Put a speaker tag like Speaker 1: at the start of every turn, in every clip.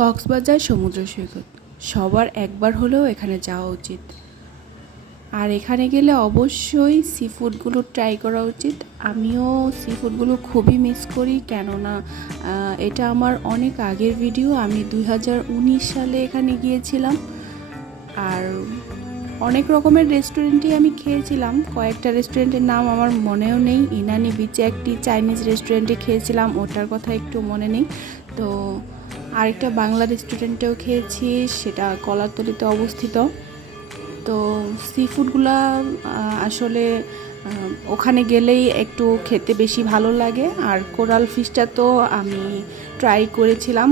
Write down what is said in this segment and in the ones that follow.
Speaker 1: কক্সবাজার সমুদ্র সৈকত। সবার একবার হলেও এখানে যাওয়া উচিত। আর এখানে গেলে অবশ্যই সি ফুডগুলো ট্রাই করা উচিত। আমিও সি ফুডগুলো খুবই মিস করি, কেননা এটা আমার অনেক আগের ভিডিও আমি দু হাজার উনিশ সালে এখানে গিয়েছিলাম। আর অনেক রকমের রেস্টুরেন্টে আমি খেয়েছিলাম। কয়েকটা রেস্টুরেন্টের নাম আমার মনেও নেই। ইনানি বিচে একটি চাইনিজ রেস্টুরেন্টে খেয়েছিলাম, ওটার কথা একটু মনে নেই। তো আরেকটা বাংলা রেস্টুরেন্টেও খেয়েছি, সেটা কলারতলিতে অবস্থিত। তো সি ফুডগুলা আসলে ওখানে গেলেই একটু খেতে বেশি ভালো লাগে। আর কোরাল ফিশটা তো আমি ট্রাই করেছিলাম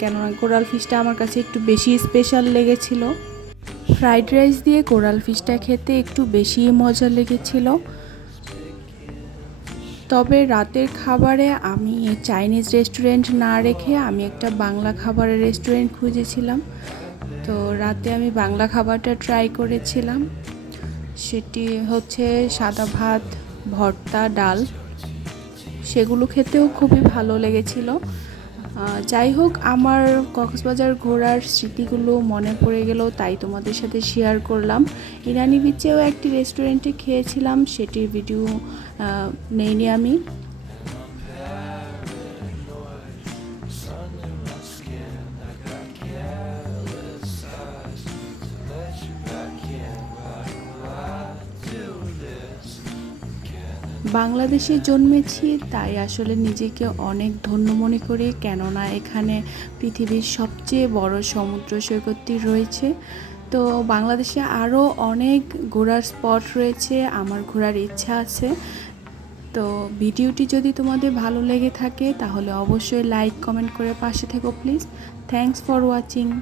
Speaker 1: কেননা কোরাল ফিশটা আমার কাছে একটু বেশি স্পেশাল লেগেছিল। ফ্রাইড রাইস দিয়ে কোরাল ফিশটা খেতে একটু বেশি মজা লেগেছিল। তবে রাতের খাবারে আমি চাইনিজ রেস্টুরেন্ট না রেখে আমি একটা বাংলা খাবারের রেস্টুরেন্ট খুঁজেছিলাম। তো রাতে আমি বাংলা খাবারটা ট্রাই করেছিলাম। সেটি হচ্ছে সাদা ভাত, ভর্তা, ডাল। সেগুলো খেতেও খুবই ভালো লেগেছিল। যাই হোক, আমার কক্সবাজার ঘোরার স্মৃতিগুলো মনে পড়ে গেল, তাই তোমাদের সাথে শেয়ার করলাম। ইরানি বিচেও একটি রেস্টুরেন্টে খেয়েছিলাম, সেটির ভিডিও নেইনি আমি। বাংলাদেশে জন্মেছি, তাই আসলে নিজেকে অনেক ধন্য মনে করি। কেননা এখানে পৃথিবীর সবচেয়ে বড় সমুদ্র সৈকতটি রয়েছে। তো বাংলাদেশে আরও অনেক ঘোরার স্পট রয়েছে, আমার ঘোরার ইচ্ছা আছে। তো ভিডিওটি যদি তোমাদের ভালো লেগে থাকে, তাহলে অবশ্যই লাইক, কমেন্ট করে পাশে থেকো প্লিজ। Thanks for watching.